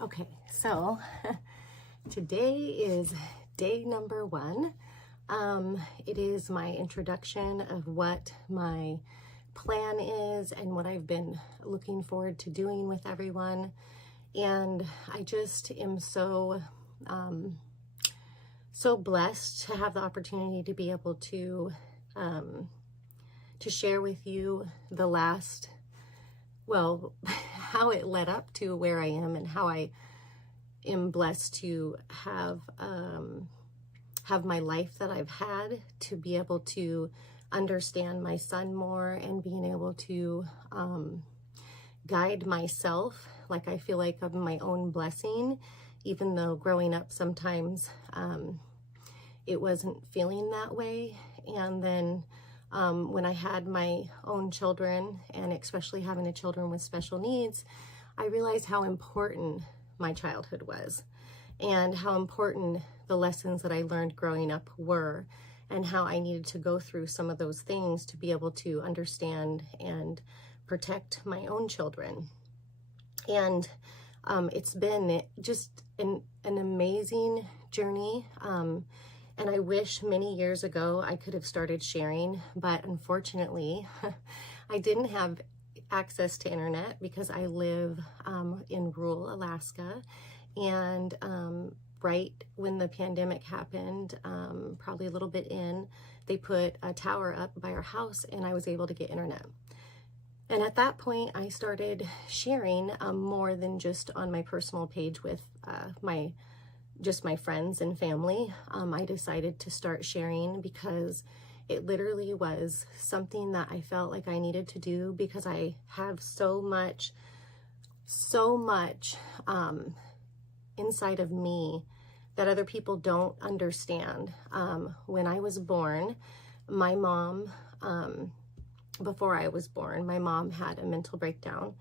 Okay, so today is day number 1. It is my introduction of what my plan is and what I've been looking forward to doing with everyone. And I just am so blessed to have the opportunity to be able to share with you the last, how it led up to where I am and how I am blessed to have my life that I've had, to be able to understand my son more and being able to guide myself. Like, I feel like I'm my own blessing, even though growing up sometimes it wasn't feeling that way. And then when I had my own children, and especially having a children with special needs, I realized how important my childhood was and how important the lessons that I learned growing up were, and how I needed to go through some of those things to be able to understand and protect my own children. And it's been just an amazing journey. And I wish many years ago I could have started sharing, but unfortunately I didn't have access to internet because I live in rural Alaska. And right when the pandemic happened, probably a little bit in, they put a tower up by our house and I was able to get internet. And at that point I started sharing more than just on my personal page with my friends and family. I decided to start sharing because it literally was something that I felt like I needed to do, because I have so much inside of me that other people don't understand. When I was born, my mom, before I was born, my mom had a mental breakdown,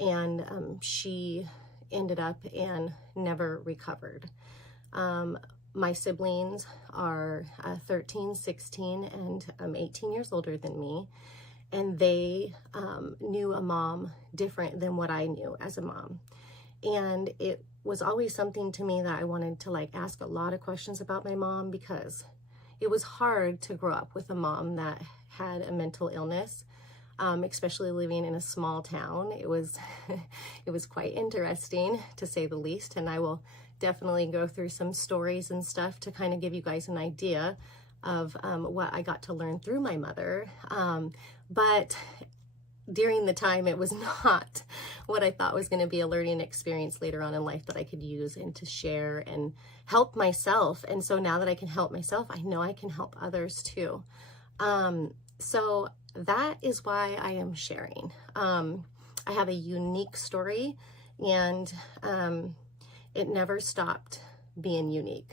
and she ended up and never recovered. My siblings are 13, 16, and 18 years older than me, and they knew a mom different than what I knew as a mom. And it was always something to me that I wanted to ask a lot of questions about my mom, because it was hard to grow up with a mom that had a mental illness. Especially living in a small town. It was quite interesting, to say the least, and I will definitely go through some stories and stuff to kind of give you guys an idea of what I got to learn through my mother. But during the time, it was not what I thought was going to be a learning experience later on in life that I could use and to share and help myself. And so now that I can help myself, I know I can help others too. So that is why I am sharing. I have a unique story, and it never stopped being unique.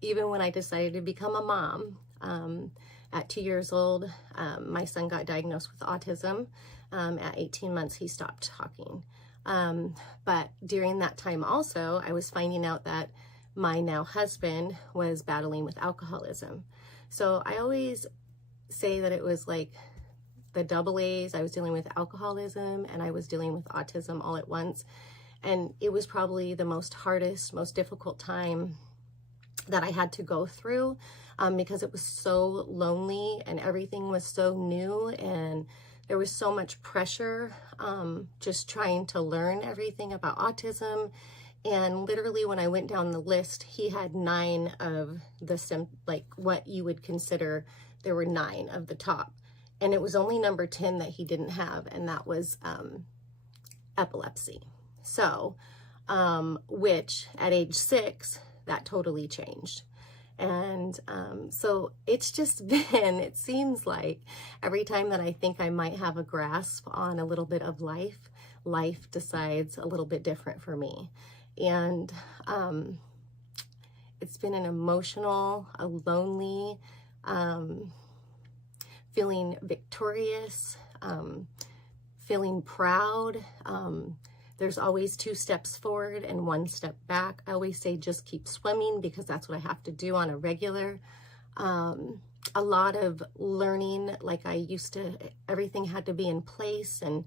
Even when I decided to become a mom, at 2 years old, my son got diagnosed with autism. At 18 months, he stopped talking. But during that time also, I was finding out that my now husband was battling with alcoholism. So I always say that it was like the double A's. I was dealing with alcoholism and I was dealing with autism all at once. And it was probably the most difficult time that I had to go through, because it was so lonely and everything was so new and there was so much pressure, just trying to learn everything about autism. And literally when I went down the list, he had 9 of the, what you would consider, there were 9 of the top. And it was only number 10 that he didn't have, and that was epilepsy. So, which at age 6, that totally changed. And so it's just been, it seems like every time that I think I might have a grasp on a little bit of life, life decides a little bit different for me. And it's been an emotional, a lonely, feeling victorious, feeling proud. There's always 2 steps forward and 1 step back. I always say just keep swimming, because that's what I have to do on a regular. A lot of learning, like I used to, everything had to be in place, and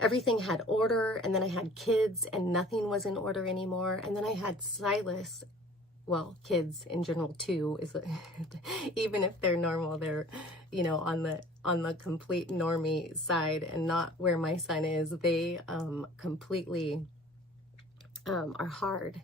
everything had order, and then I had kids and nothing was in order anymore. And then I had Silas. Well, kids in general too, is even if they're normal, they're, you know, on the complete normie side and not where my son is. They completely are hard.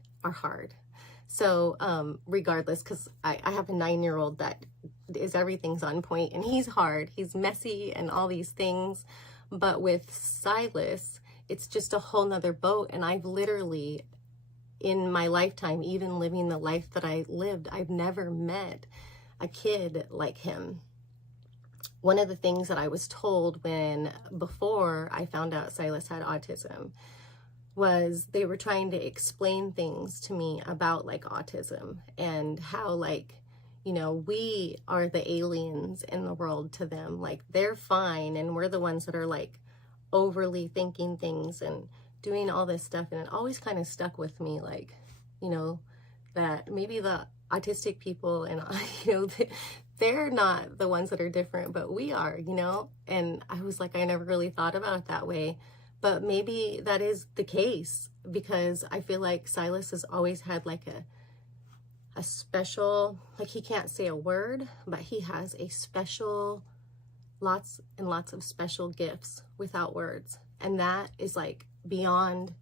So regardless, because I have a 9-year-old that is, everything's on point, and he's hard, he's messy and all these things. But with Silas, it's just a whole nother boat. And I've literally, in my lifetime, even living the life that I lived, I've never met a kid like him. One of the things that I was told before I found out Silas had autism was they were trying to explain things to me about like autism and how, like, you know, we are the aliens in the world to them. Like, they're fine and we're the ones that are like overly thinking things and doing all this stuff. And it always kind of stuck with me, like, you know, that maybe the autistic people and, you know, they're not the ones that are different, but we are, you know. And I was like, I never really thought about it that way. But maybe that is the case, because I feel like Silas has always had like a special, like, he can't say a word, but he has a special, lots and lots of special gifts without words. And that is like beyond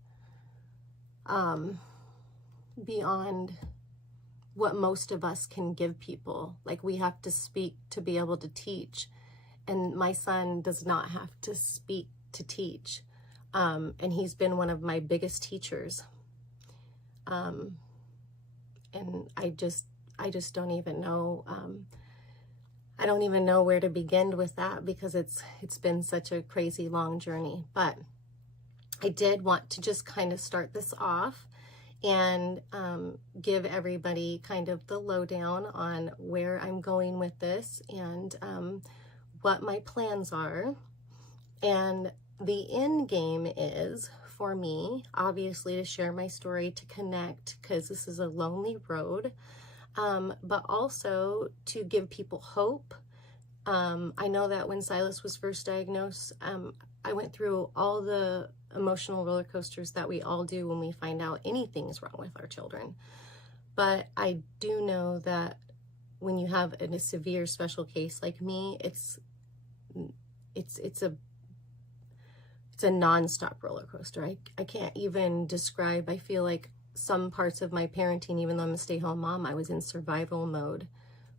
what most of us can give people. Like, we have to speak to be able to teach. And my son does not have to speak to teach. And he's been one of my biggest teachers. And I just don't even know, I don't even know where to begin with that, because it's been such a crazy long journey. But I did want to just kind of start this off and give everybody kind of the lowdown on where I'm going with this and what my plans are. And the end game is, for me, obviously, to share my story, to connect, because this is a lonely road, but also to give people hope. I know that when Silas was first diagnosed, I went through all the emotional roller coasters that we all do when we find out anything's wrong with our children. But I do know that when you have a severe special case like me, it's a nonstop roller coaster. I can't even describe. I feel like some parts of my parenting, even though I'm a stay-home mom, I was in survival mode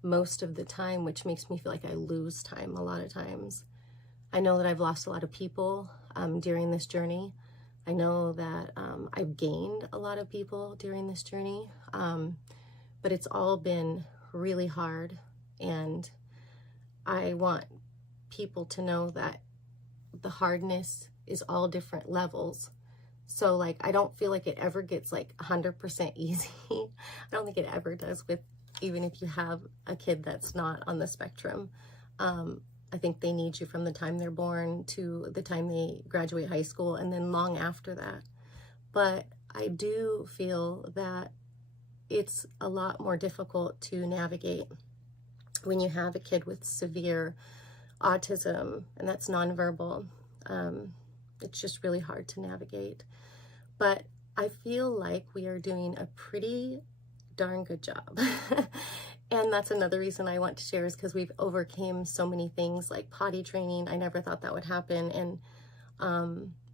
most of the time, which makes me feel like I lose time a lot of times. I know that I've lost a lot of people during this journey. I know that I've gained a lot of people during this journey, but it's all been really hard. And I want people to know that the hardness is all different levels. So, like, I don't feel like it ever gets like 100% easy. I don't think it ever does, with even if you have a kid that's not on the spectrum. I think they need you from the time they're born to the time they graduate high school, and then long after that. But I do feel that it's a lot more difficult to navigate when you have a kid with severe autism, and that's nonverbal. It's just really hard to navigate. But I feel like we are doing a pretty darn good job. And that's another reason I want to share, is because we've overcame so many things, like potty training. I never thought that would happen. And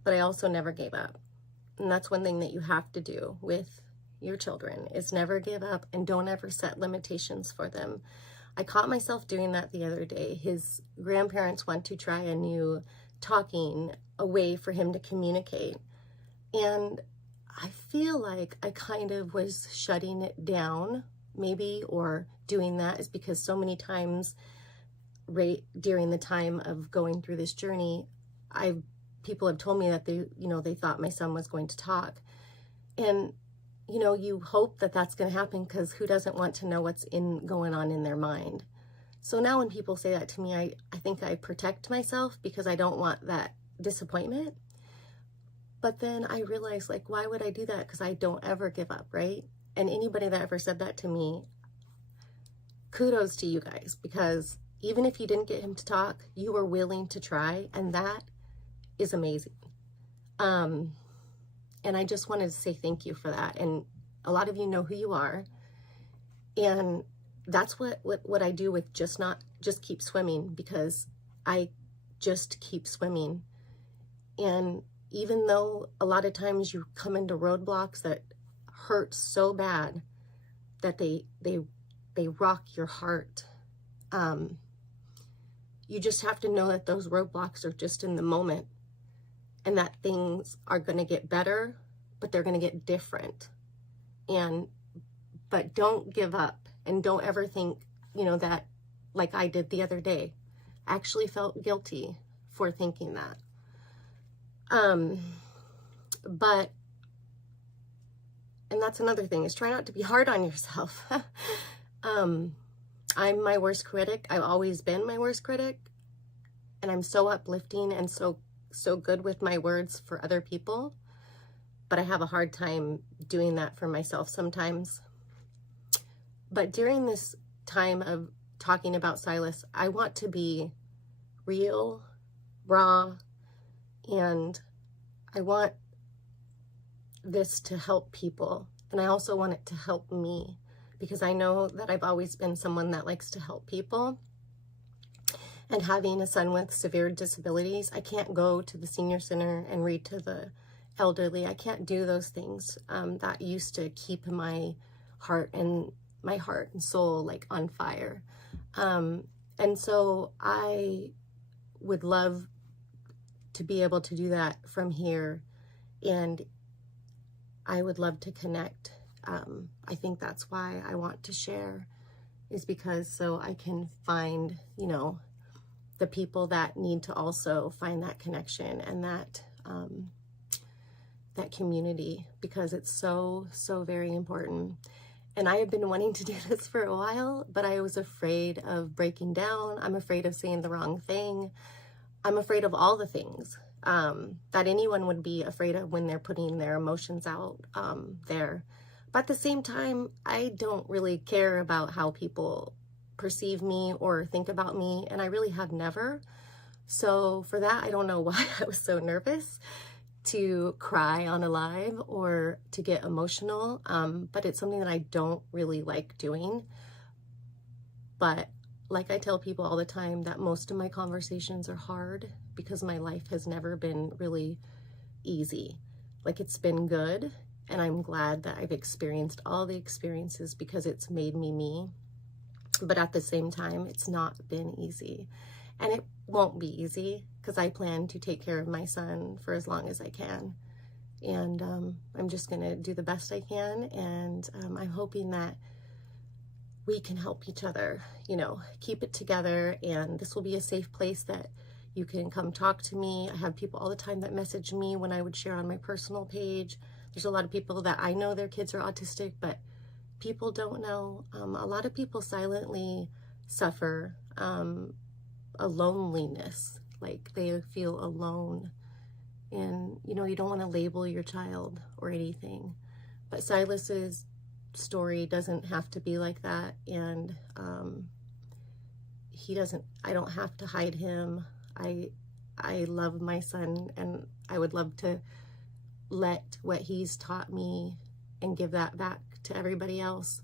but I also never gave up. And that's one thing that you have to do with your children, is never give up and don't ever set limitations for them. I caught myself doing that the other day. His grandparents want to try a new talking a way for him to communicate. And I feel like I kind of was shutting it down, maybe, or doing that is because so many times right during the time of going through this journey, people have told me that they thought my son was going to talk. And, you hope that that's going to happen, because who doesn't want to know what's going on in their mind? So now when people say that to me, I think I protect myself because I don't want that disappointment. But then I realize, like, why would I do that? Because I don't ever give up, right? And anybody that ever said that to me, kudos to you guys, because even if you didn't get him to talk, you were willing to try, and that is amazing. And I just wanted to say thank you for that. And a lot of you know who you are. And that's what I do with just keep swimming, because I just keep swimming. And even though a lot of times you come into roadblocks that hurt so bad that they rock your heart, you just have to know that those roadblocks are just in the moment, and that things are going to get better, but they're going to get different. But don't give up, and don't ever think, that, like I did the other day. I actually felt guilty for thinking that. But, and that's another thing, is try not to be hard on yourself. I'm my worst critic. I've always been my worst critic, and I'm so uplifting and so good with my words for other people, but I have a hard time doing that for myself sometimes. But during this time of talking about Silas, I want to be real, raw, and I want this to help people. And I also want it to help me, because I know that I've always been someone that likes to help people. And having a son with severe disabilities, I can't go to the senior center and read to the elderly. I can't do those things. That used to keep my heart and soul like on fire. And so I would love to be able to do that from here, and I would love to connect. I think that's why I want to share, is because so I can find, the people that need to also find that connection and that community, because it's so very important. And I have been wanting to do this for a while, but I was afraid of breaking down. I'm afraid of saying the wrong thing. I'm afraid of all the things that anyone would be afraid of when they're putting their emotions out there. But at the same time, I don't really care about how people perceive me or think about me, and I really have never. So for that, I don't know why I was so nervous to cry on a live or to get emotional, but it's something that I don't really like doing. But like I tell people all the time, that most of my conversations are hard because my life has never been really easy. Like, it's been good, and I'm glad that I've experienced all the experiences because it's made me. But at the same time, it's not been easy. And it won't be easy, because I plan to take care of my son for as long as I can. And I'm just going to do the best I can. And I'm hoping that we can help each other, keep it together. And this will be a safe place that you can come talk to me. I have people all the time that message me when I would share on my personal page. There's a lot of people that I know their kids are autistic, but people don't know. A lot of people silently suffer a loneliness, like they feel alone. And, you don't want to label your child or anything. But Silas's story doesn't have to be like that. And I don't have to hide him. I love my son, and I would love to let what he's taught me and give that back to everybody else.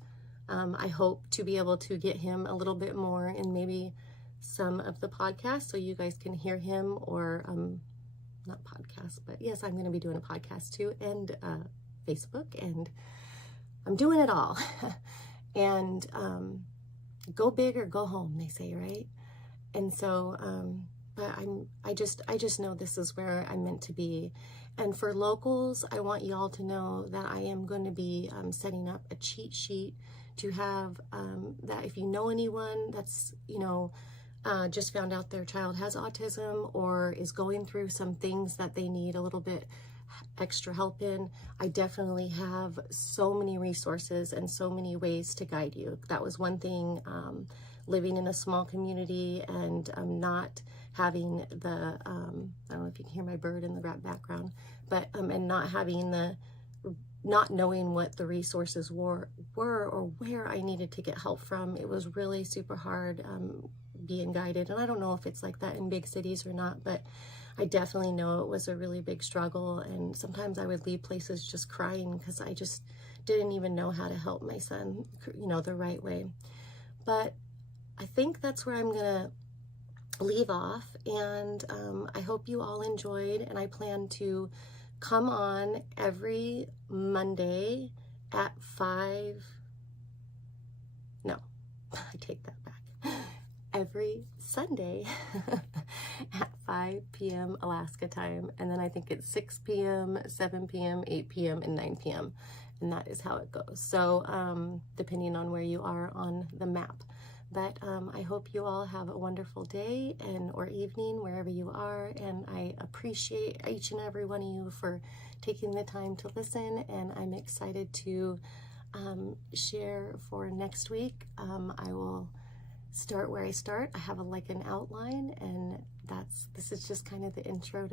I hope to be able to get him a little bit more in maybe some of the podcasts, so you guys can hear him, or not podcasts, but yes, I'm going to be doing a podcast too, and Facebook, and I'm doing it all. And go big or go home, they say, right? And so but I just know this is where I'm meant to be. And for locals, I want y'all to know that I am going to be setting up a cheat sheet to have that if you know anyone that's, just found out their child has autism or is going through some things that they need a little bit extra help in, I definitely have so many resources and so many ways to guide you. That was one thing, living in a small community and not having the, I don't know if you can hear my bird in the background, but, and not knowing what the resources were or where I needed to get help from. It was really super hard being guided. And I don't know if it's like that in big cities or not, but I definitely know it was a really big struggle, and sometimes I would leave places just crying because I just didn't even know how to help my son, you know, the right way. But I think that's where I'm gonna leave off, and I hope you all enjoyed, and I plan to come on every Monday at 5, no, I take that back, every Sunday at 5 p.m. Alaska time, and then I think it's 6 p.m., 7 p.m., 8 p.m., and 9 p.m., and that is how it goes. So depending on where you are on the map. But I hope you all have a wonderful day and or evening wherever you are, and I appreciate each and every one of you for taking the time to listen, and I'm excited to share for next week. I will start where I start. I have like an outline, and this is just kind of the intro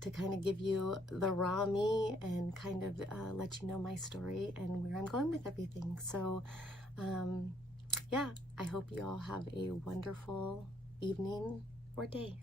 to kind of give you the raw me and kind of let you know my story and where I'm going with everything. So yeah, I hope you all have a wonderful evening or day.